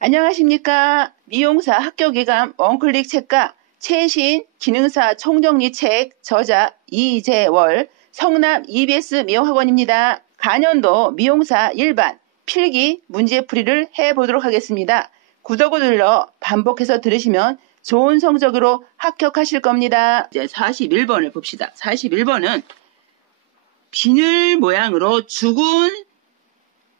안녕하십니까. 미용사 학교기감 원클릭 책가 최신 기능사 총정리 책 저자 이재월 성남 EBS 미용학원입니다. 가년도 미용사 일반 필기 문제풀이를 해보도록 하겠습니다. 구독을 눌러 반복해서 들으시면 좋은 성적으로 합격하실 겁니다. 이제 41번을 봅시다. 41번은 비늘 모양으로 죽은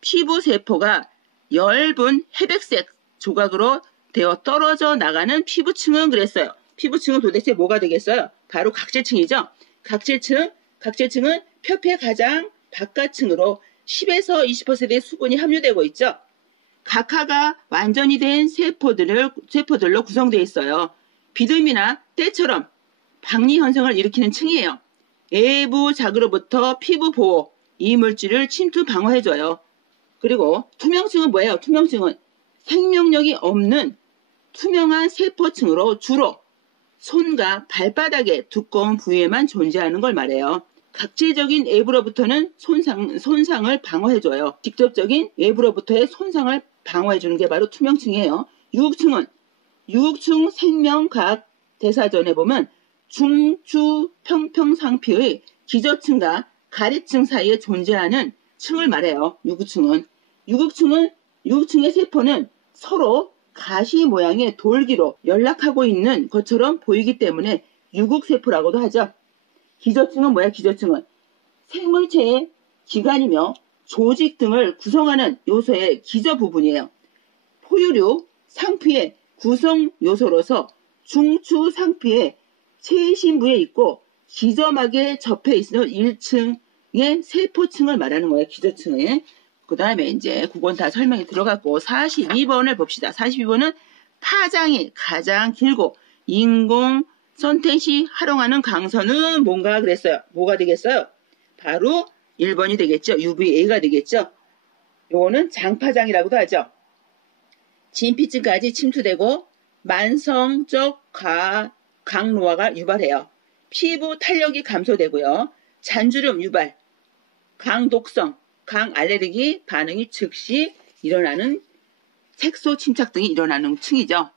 피부세포가 엷은 회백색 조각으로 되어 떨어져 나가는 피부층은 그랬어요. 피부층은 도대체 뭐가 되겠어요? 바로 각질층이죠. 각질층은 표피의 가장 바깥층으로 10에서 20%의 수분이 함유되고 있죠. 각하가 완전히 된 세포들로 구성되어 있어요. 비듬이나 때처럼 박리 현상을 일으키는 층이에요. 외부 자극으로부터 피부 보호, 이물질을 침투 방어해줘요. 그리고 투명층은 뭐예요? 투명층은 생명력이 없는 투명한 세포층으로 주로 손과 발바닥의 두꺼운 부위에만 존재하는 걸 말해요. 각질적인 외부로부터는 손상을 방어해줘요. 직접적인 외부로부터의 손상을 방어해주는 게 바로 투명층이에요. 유국층 생명과학 대사전에 보면 중추 평평상피의 기저층과 가래층 사이에 존재하는 층을 말해요. 유국층의 세포는 서로 가시 모양의 돌기로 연락하고 있는 것처럼 보이기 때문에 유국세포라고도 하죠. 기저층은 뭐야? 기저층은 생물체의 기관이며 조직 등을 구성하는 요소의 기저 부분이에요. 포유류 상피의 구성 요소로서 중추 상피의 최신부에 있고 기저막에 접해 있는 1층의 세포층을 말하는 거예요. 기저층에. 그 다음에 이제 그건 다 설명이 들어갔고 42번을 봅시다. 42번은 파장이 가장 길고 인공 선택 시 활용하는 강선은 뭔가 그랬어요. 뭐가 되겠어요? 바로 1번이 되겠죠. UVA가 되겠죠. 요거는 장파장이라고도 하죠. 진피층까지 침투되고 만성적 강노화가 유발해요. 피부 탄력이 감소되고요. 잔주름 유발, 강독성, 강알레르기 반응이 즉시 일어나는 색소 침착 등이 일어나는 층이죠.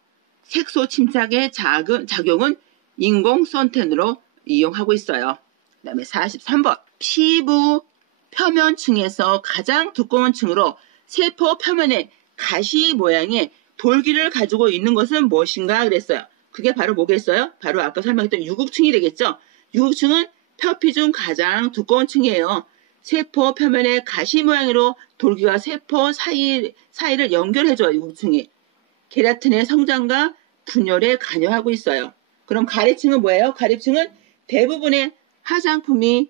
색소 침착의 작용은 인공 선텐으로 이용하고 있어요. 그 다음에 43번 피부 표면층에서 가장 두꺼운 층으로 세포 표면에 가시 모양의 돌기를 가지고 있는 것은 무엇인가 그랬어요. 그게 바로 뭐겠어요? 바로 아까 설명했던 유국층이 되겠죠. 유국층은 표피 중 가장 두꺼운 층이에요. 세포 표면에 가시 모양으로 돌기가 세포 사이를 연결해줘요. 유국층이. 케라틴의 성장과 분열에 관여하고 있어요. 그럼 가래층은 뭐예요? 가래층은 대부분의 화장품이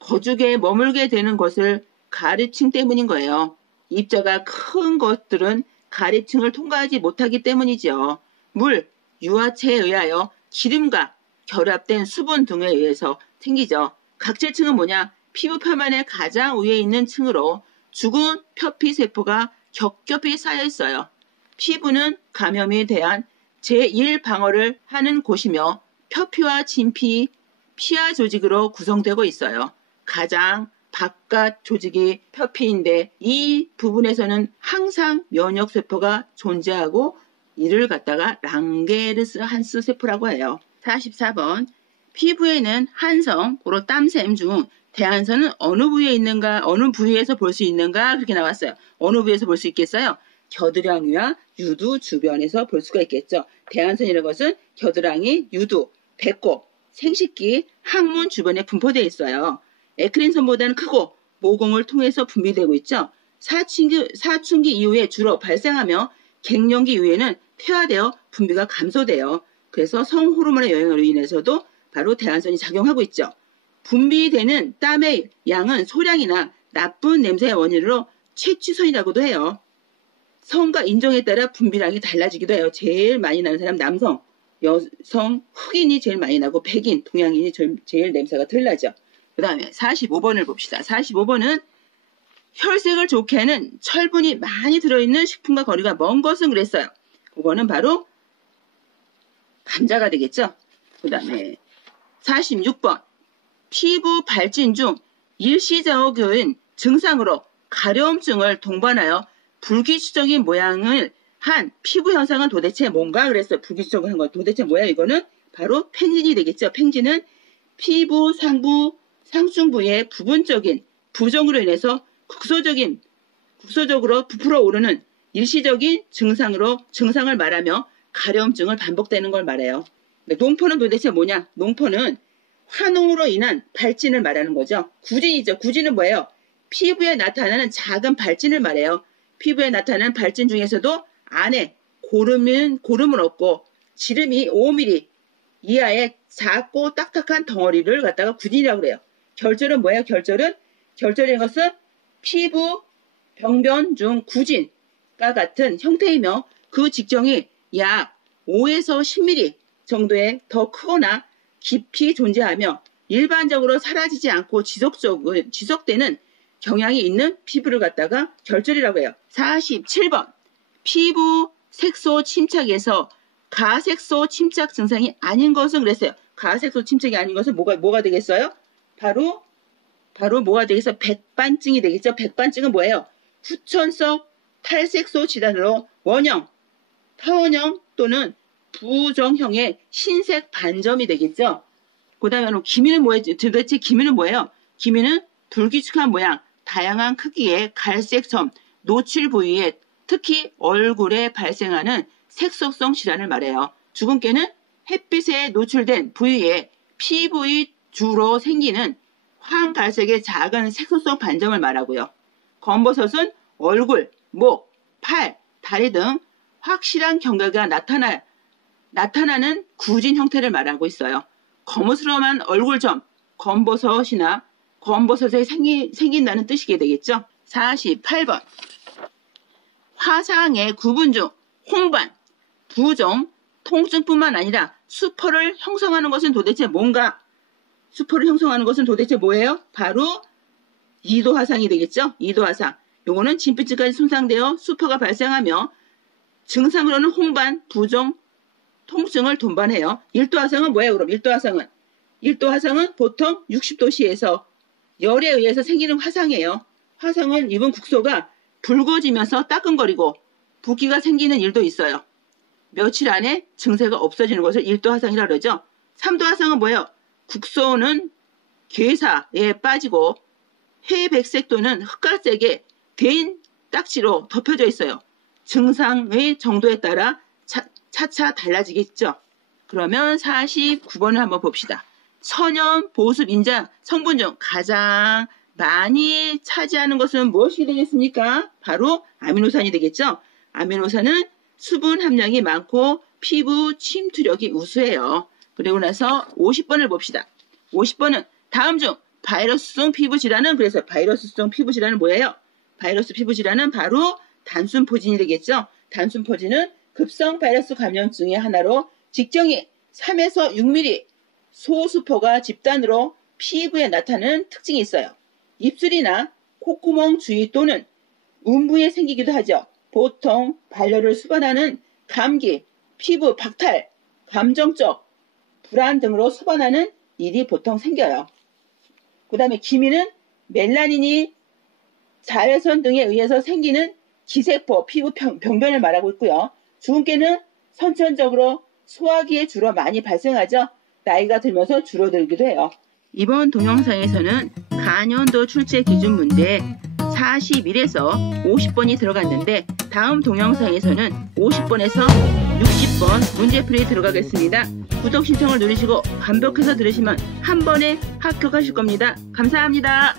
거죽에 머물게 되는 것을 가래층 때문인 거예요. 입자가 큰 것들은 가래층을 통과하지 못하기 때문이죠. 물, 유화체에 의하여 기름과 결합된 수분 등에 의해서 생기죠. 각질층은 뭐냐? 피부 표면의 가장 위에 있는 층으로 죽은 표피 세포가 겹겹이 쌓여 있어요. 피부는 감염에 대한 제1방어를 하는 곳이며 표피와 진피, 피하 조직으로 구성되고 있어요. 가장 바깥 조직이 표피인데 이 부분에서는 항상 면역세포가 존재하고 이를 갖다가 랑게르한스 세포라고 해요. 44번 피부에는 한성, 고로 땀샘 중 대한선은 어느 부위에 있는가, 어느 부위에서 볼 수 있는가 그렇게 나왔어요. 어느 부위에서 볼 수 있겠어요? 겨드랑이와 유두 주변에서 볼 수가 있겠죠. 대한선이라는 것은 겨드랑이, 유두, 배꼽, 생식기, 항문 주변에 분포되어 있어요. 에크린선보다는 크고 모공을 통해서 분비되고 있죠. 사춘기 이후에 주로 발생하며 갱년기 이후에는 퇴화되어 분비가 감소돼요. 그래서 성호르몬의 영향으로 인해서도 바로 대한선이 작용하고 있죠. 분비되는 땀의 양은 소량이나 나쁜 냄새의 원인으로 체취선이라고도 해요. 성과 인종에 따라 분비량이 달라지기도 해요. 제일 많이 나는 사람 남성, 여성, 흑인이 제일 많이 나고 백인, 동양인이 제일 냄새가 덜 나죠. 그 다음에 45번을 봅시다. 45번은 혈색을 좋게 하는 철분이 많이 들어있는 식품과 거리가 먼 것은 그랬어요. 그거는 바로 감자가 되겠죠. 그 다음에 46번 피부 발진 중 일시적인 증상으로 가려움증을 동반하여 불규칙적인 모양을 한 피부 현상은 도대체 뭔가 그랬어요. 불규칙한 건 도대체 뭐야? 이거는 바로 팽진이 되겠죠. 팽진은 피부 상중부의 부분적인 부종으로 인해서 국소적으로 부풀어 오르는 일시적인 증상을 말하며 가려움증을 반복되는 걸 말해요. 농포는 도대체 뭐냐? 농포는 화농으로 인한 발진을 말하는 거죠. 구진이죠. 구진은 뭐예요? 피부에 나타나는 작은 발진을 말해요. 피부에 나타나는 발진 중에서도 안에 고름은 없고 지름이 5mm 이하의 작고 딱딱한 덩어리를 갖다가 구진이라고 그래요. 결절은 뭐예요? 결절인 것은 피부 병변 중 구진과 같은 형태이며 그 직정이 약 5에서 10mm 정도의 더 크거나 깊이 존재하며 일반적으로 사라지지 않고 지속되는 경향이 있는 피부를 갖다가 결절이라고 해요. 47번 피부 색소 침착에서 가색소 침착 증상이 아닌 것은 그랬어요. 가색소 침착이 아닌 것은 뭐가 되겠어요? 바로 뭐가 되겠어? 백반증이 되겠죠. 백반증은 뭐예요? 후천성 탈색소 질환으로 원형, 타원형 또는 부정형의 흰색 반점이 되겠죠. 그 다음에 기미는 뭐예요? 도대체 기미는 뭐예요? 기미는 불규칙한 모양, 다양한 크기의 갈색점, 노출 부위에 특히 얼굴에 발생하는 색소성 질환을 말해요. 주근깨는 햇빛에 노출된 부위에 피부의 주로 생기는 황갈색의 작은 색소성 반점을 말하고요. 검버섯은 얼굴, 목, 팔, 다리 등 확실한 경과가 나타나는 구진 형태를 말하고 있어요. 거무스름한 얼굴점, 검버섯에 생긴다는 뜻이게 되겠죠. 48번 화상의 구분 중 홍반, 부종, 통증뿐만 아니라 수포를 형성하는 것은 도대체 뭔가? 수포를 형성하는 것은 도대체 뭐예요? 바로 이도화상이 되겠죠. 이도화상. 요거는 진피층까지 손상되어 수포가 발생하며 증상으로는 홍반, 부종, 통증을 동반해요. 일도화상은 뭐예요? 그럼 일도화상은 보통 60도씨에서 열에 의해서 생기는 화상이에요. 화상은 입은 국소가 붉어지면서 따끔거리고 붓기가 생기는 일도 있어요. 며칠 안에 증세가 없어지는 것을 1도화상이라고 그러죠. 3도화상은 뭐예요? 국소는 괴사에 빠지고 회백색 또는 흑갈색의 개인 딱지로 덮여져 있어요. 증상의 정도에 따라 차차 달라지겠죠. 그러면 49번을 한번 봅시다. 천연 보습 인자 성분 중 가장 많이 차지하는 것은 무엇이 되겠습니까? 바로 아미노산이 되겠죠. 아미노산은 수분 함량이 많고 피부 침투력이 우수해요. 그리고 나서 50번을 봅시다. 50번은 다음 중 바이러스성 피부질환은 그래서 바이러스성 피부질환은 뭐예요? 바이러스 피부질환은 바로 단순포진이 되겠죠. 단순포진은 급성 바이러스 감염증의 하나로 직정이 3에서 6mm 소수포가 집단으로 피부에 나타나는 특징이 있어요. 입술이나 콧구멍 주위 또는 음부에 생기기도 하죠. 보통 발열을 수반하는 감기, 피부 박탈, 감정적 불안 등으로 수반하는 일이 보통 생겨요. 그 다음에 기미는 멜라닌이 자외선 등에 의해서 생기는 기세포, 피부 병변을 말하고 있고요. 주근깨는 선천적으로 소화기에 주로 많이 발생하죠. 나이가 들면서 줄어들기도 해요. 이번 동영상에서는 간연도 출제 기준 문제 41에서 50번이 들어갔는데 다음 동영상에서는 50번에서 60번 문제풀이 들어가겠습니다. 구독 신청을 누르시고 반복해서 들으시면 한 번에 합격하실 겁니다. 감사합니다.